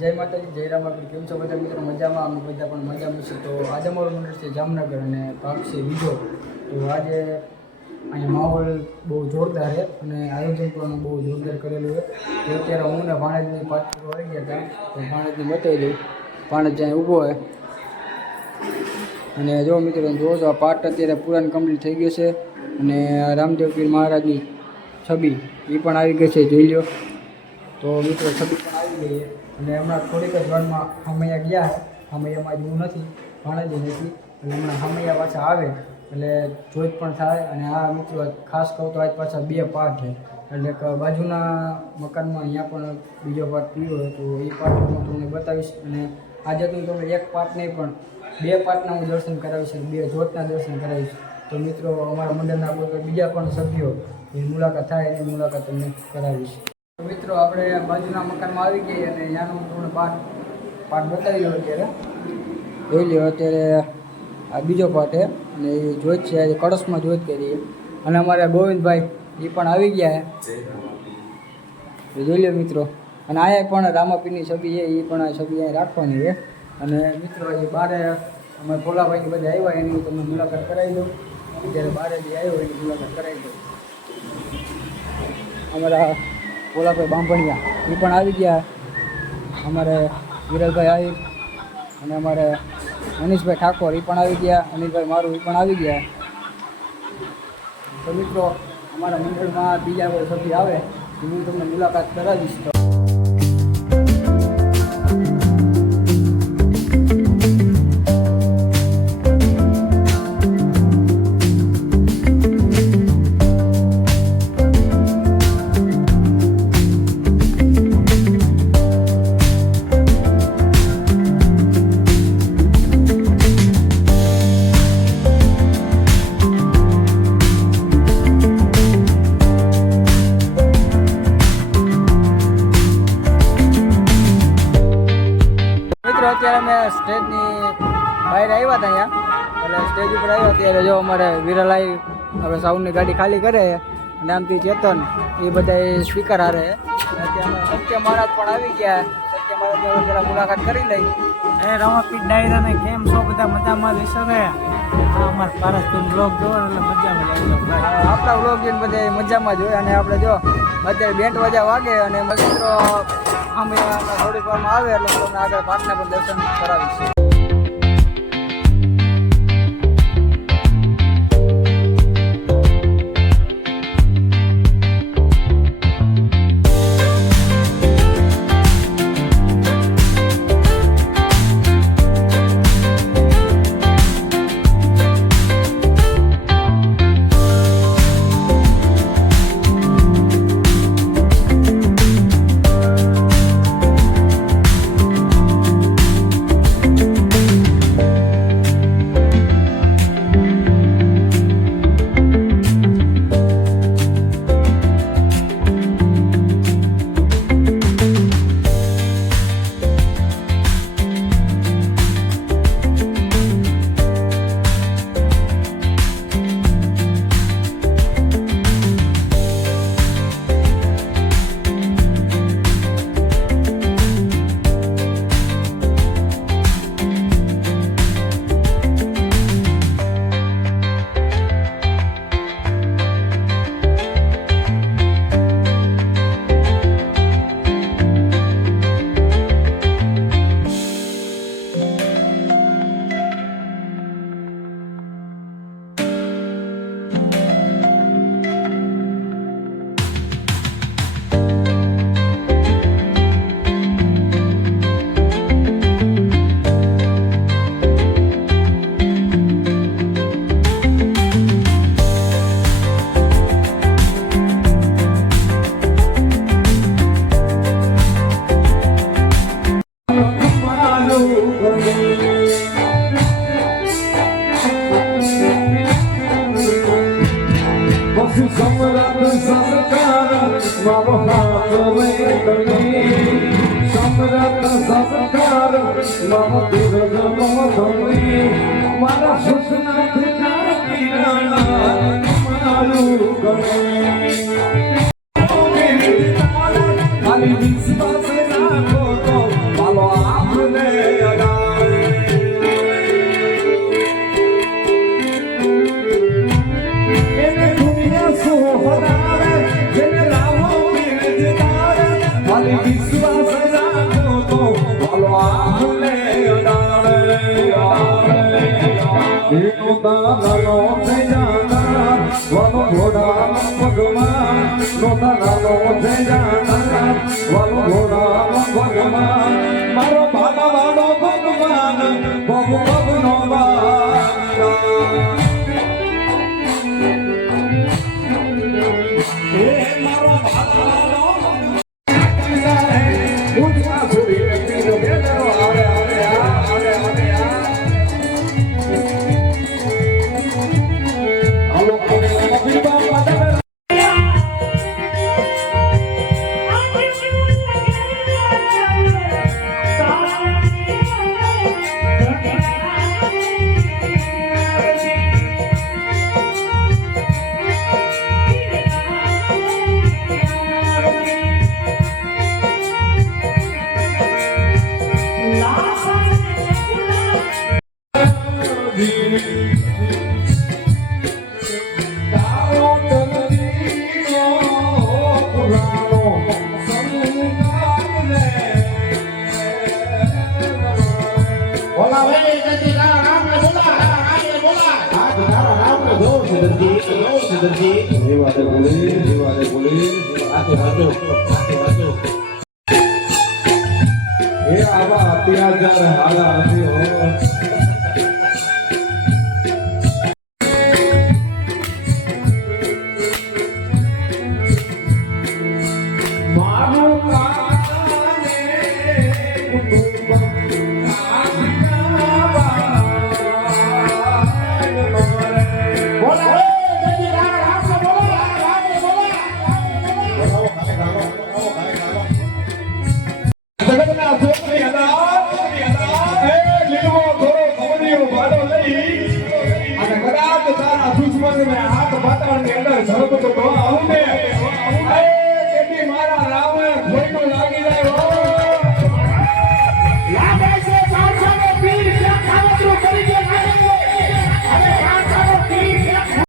જય માતાજી, જય રામાપીર. કેમ છો બધા મિત્રો? મજામાં? અમે બધા પણ મજામાં છીએ. તો આજે અમારું મંડળ છે જામનગર અને ભાગ છે બીજો. તો આજે અહીંયા માહોલ બહુ જોરદાર છે અને આયોજન પણ બહુ જોરદાર કરેલું છે. તો અત્યારે હું ને ભાણેજની પાર્ટી આવી ગયા હતા. તો ભાણેજને બતાવી દઉં. ભાણેજ જ્યાં ઊભો હોય અને જો મિત્રો જોવો છો, આ પાઠ અત્યારે પૂરાને કમ્પ્લીટ થઈ ગયો છે અને રામદેવ પીર મહારાજની છબી એ પણ આવી ગઈ છે, જોઈ લો. તો મિત્રો છબી પણ આવી ગઈ છે અને હમણાં થોડીક જ વારમાં હામૈયા ગયા છે. હામૈયામાં જ હું નથી, ભાણેજ નથી, એટલે હમણાં હામૈયા પાછા આવે એટલે જોઈત પણ થાય. અને આ મિત્રો ખાસ કહું તો આજ પાછા 2 પાર્ટ છે, એટલે કે બાજુના મકાનમાં અહીંયા પણ બીજો પાર્ટ પીયો હોય તો એ પાર્ટ હું તમને બતાવીશ. અને આજે તો તમને 1 પાર્ટ નહીં પણ 2 પાર્ટના હું દર્શન કરાવીશ અને 2 જ્યોતના દર્શન કરાવીશ. તો મિત્રો અમારા મંડળના કોઈ બીજા પણ સભ્યો એ મુલાકાત થાય એની મુલાકાત તમને કરાવીશ. તો મિત્રો આપણે બાજુના મકાનમાં આવી ગઈ અને ત્યાંનું તમને પાર્ટ બતાવી લો. અત્યારે જોઈ લો, અત્યારે આ બીજો પાર્ટ છે અને એ જોઈત છે, આજે કળશમાં જોઈત કરીએ. અને અમારા ગોવિંદભાઈ એ પણ આવી ગયા છે, જોઈ લો મિત્રો. અને અહીંયા પણ રામાપીરની છબી છે, એ પણ આ છબી અહીં રાખવાની છે. અને મિત્રો હજી બારે અમે ભોલાભાઈની બધા આવ્યા એની તમને મુલાકાત કરાવી દઉં. અત્યારે બારે જે આવ્યો એની મુલાકાત કરાવી દઉં. અમારા ભોલાભાઈ બાંભણિયા એ પણ આવી ગયા. અમારે વિરલભાઈ આહિર અને અમારે મનીષભાઈ ઠાકોર એ પણ આવી ગયા. અનિલભાઈ મારું એ પણ આવી ગયા. તો મિત્રો અમારા મંડળમાં બીજા કોઈ સભ્ય આવે હું તમને મુલાકાત કરાવીશ. તો અત્યારે અમે સ્ટેજની બહાર આવ્યા હતા અહીંયા, એટલે સ્ટેજ ઉપર આવ્યા ત્યારે જો અમારે વિરલ આવી હવે સાઉન્ડની ગાડી ખાલી કરે અને આમથી ચેતન એ બધા સ્પીકર હારે. અત્યારે સત્ય મહારાજ પણ આવી ગયા. સત્ય મહારાજ જરા મુલાકાત કરી લઈ. રામાપીર ડાયરાને કેમ છો? બધા મજામાં રહેશો ને? અમારા પારસભાઈ બ્લોગ જોવો એટલે મજામાં આપણા બ્લોગ જોઈને બધા મજામાં જ હોય. અને આપણે જો અત્યારે બેન્ટ વાજા વાગે અને મિત્રો અમે થોડીક વારમાં આવે એટલે તમને આગળ પાઠના પણ દર્શન કરાવીશું. ઘોડા ભગવાન નોતા નાનો છે જાના વાલો ઘોડા ભગવાન મારો બાબા વાળો ભગવાન બબુ બબુ નો એ મારો બાબા વાળો ઊંચા સુધી પીરો બેલો આવે આવે આવે આવે હાલો બીબા પાટા અત્યાચાર હાલા નથી હો મારું કાને હાથ પાતાળની અંદર ઝડપતો તો આવું ને તેથી મારા રામ ખોટું લાગી જાય લાગે છે કાંસાનો પીર ક્યાં ખાવતરું કરી દે અને કાંસાનો પીર ક્યાં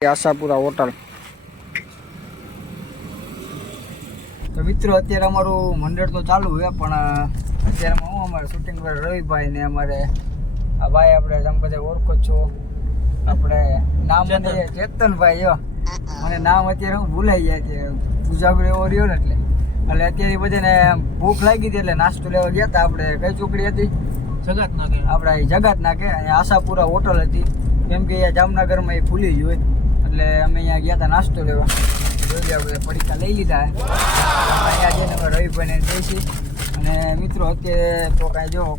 આશાપુરા હોટલ. તો મિત્રો અત્યારે અમારું મંડળ તો ચાલુ છે પણ અત્યારે હું અમારે શૂટિંગ પર રવિભાઈ ને અમારે આ ભાઈ આપણે તમે બધા ઓળખો જ છો આપણે નામ મને ચેતનભાઈ જો મને નામ અત્યારે હું ભૂલાઈ જાય છે ઉજાગરો એવો રહ્યો ને એટલે અત્યારે બધાને ભૂખ લાગી હતી એટલે નાસ્તો લેવા ગયા હતા આપણે કઈ ચોકડી હતી જગત નાકે આપણે જગત નાકે અહીંયા આશાપુરા હોટલ હતી કેમ કે અહીંયા જામનગરમાં એ ખુલી જ હોય એટલે અમે અહીંયા ગયા હતા નાસ્તો લેવા જોઈએ આપણે પડીકા લઈ લીધા અહીંયા જઈને અમે રવિભાઈને જઈશી અને મિત્રો અત્યારે તો કાંઈ જો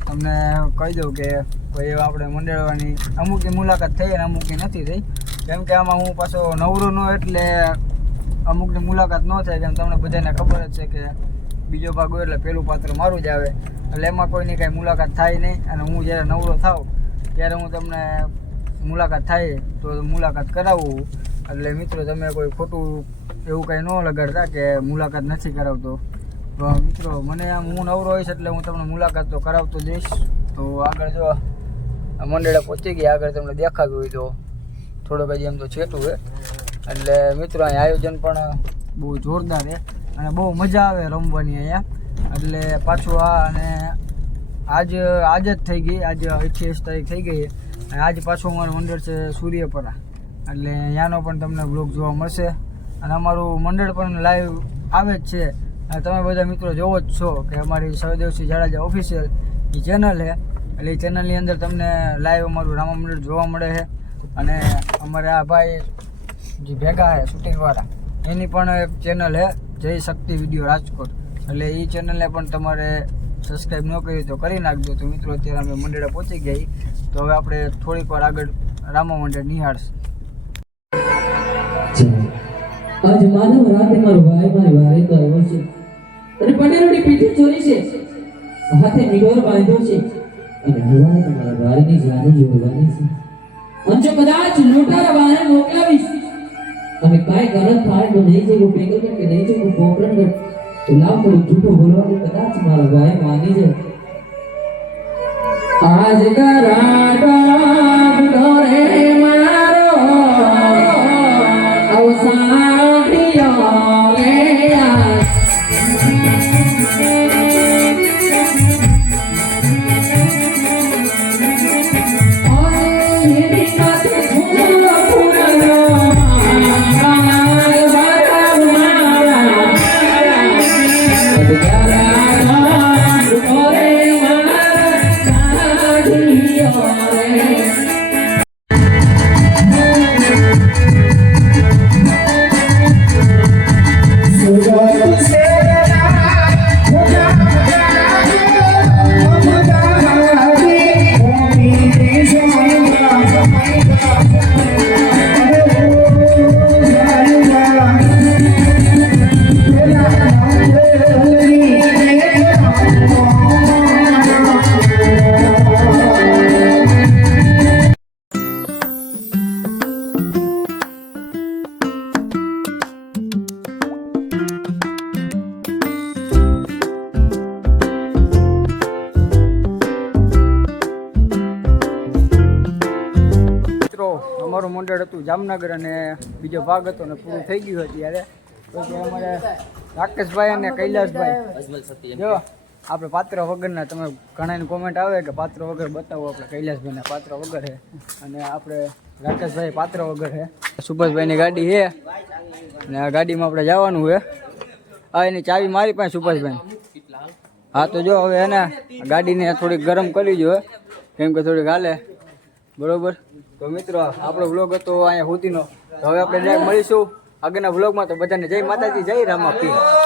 તમને કહી દઉં કે ભાઈ આપણે મંડળવાની અમુકની મુલાકાત થઈ અને અમુકની નથી થઈ કેમ કે આમાં હું પાછો નવરો નો એટલે અમુકની મુલાકાત ન થાય કેમ તમને બધાને ખબર જ છે કે બીજો ભાગ હોય એટલે પહેલું પાત્ર મારું જ આવે એટલે એમાં કોઈની કાંઈ મુલાકાત થાય નહીં અને હું જ્યારે નવરો થાઉં ત્યારે હું તમને મુલાકાત થાય તો મુલાકાત કરાવું એટલે મિત્રો તમે કોઈ ખોટું એવું કાંઈ ન લગાડતા કે મુલાકાત નથી કરાવતો તો મિત્રો મને આમ હું નવરો હોઈશ એટલે હું તમને મુલાકાત તો કરાવતો જઈશ તો આગળ જો મંડળે પહોંચી ગયા આગળ તમને દેખાતું હોય તો થોડુંક હજી એમ તો છેટું છે એટલે મિત્રો અહીં આયોજન પણ બહુ જોરદાર છે અને બહુ મજા આવે રમવાની અહીંયા એટલે પાછું અને આજ જ થઈ ગઈ આજે 28 તારીખ થઈ ગઈ અને આજ પાછું અમારું મંડળ છે સૂર્યપરા એટલે ત્યાંનો પણ તમને બ્લોગ જોવા મળશે અને અમારું મંડળ પણ લાઈવ આવે જ છે અને તમે બધા મિત્રો જોવો જ છો કે અમારી સહદેવસિંહ જાડેજા ઓફિશિયલ એ ચેનલ છે એટલે એ ચેનલની અંદર તમને લાઈવ અમારું રામા મંડળ જોવા મળે છે અને અમારે આ ભાઈ જે ભેગા છે શૂટિંગવાળા એની પણ એક ચેનલ છે જય શક્તિ વિડીયો રાજકોટ એટલે એ ચેનલને પણ તમારે સબસ્ક્રાઈબ ન કરી તો કરી નાખજો તો મિત્રો અત્યારે અમે મંડળે પહોંચી ગયા તો હવે આપણે થોડીક વાર આગળ રામા મંડળ નિહાળશે આજ માનવ રાતે મારો ભાઈ મારી વારે તો અને પટેલોની પીઠે ચોરી છે, હાથે નિડોર બાંધ્યો છે અને હવાને તમારા વારની જાને જોવાની છે. અને જો કદાચ લૂંટારા વાહને મોકલાવીશ અને કાંઈ ગલત થાય તો નહીં જવું પેગલ કે નહીં જવું પોપરણ કર તો લાવ થોડું જૂઠું બોલવાનું કદાચ મારા ભાઈ માની જાય. આજ કરાડા ડોરે મારો અવસાનિયો રે આ અમારું મંડળ હતું જામનગર અને બીજો ભાગ હતો ને પૂરું થઈ ગયું અત્યારે તો કે અમારે રાકેશભાઈ અને કૈલાસભાઈ જો આપણે પાત્ર વગરના તમે ઘણાની કોમેન્ટ આવે કે પાત્ર વગર બતાવો આપણે કૈલાસભાઈને પાત્ર વગર છે અને આપણે રાકેશભાઈ પાત્ર વગર છે. સુભાષભાઈની ગાડી છે અને આ ગાડીમાં આપણે જવાનું છે. આ એની ચાવી મારી પાસે સુભાષભાઈ. હા તો જો હવે એને ગાડીને થોડીક ગરમ કરી જો કેમ કે થોડીક હાલે બરોબર. તો મિત્રો આપણો વ્લોગ હતો અહીંયા સુધીનો. તો હવે આપણે ડાયરેક્ટ મળીશું આગળના વ્લોગમાં. તો બધાને જય માતાજી, જય રામાપીર.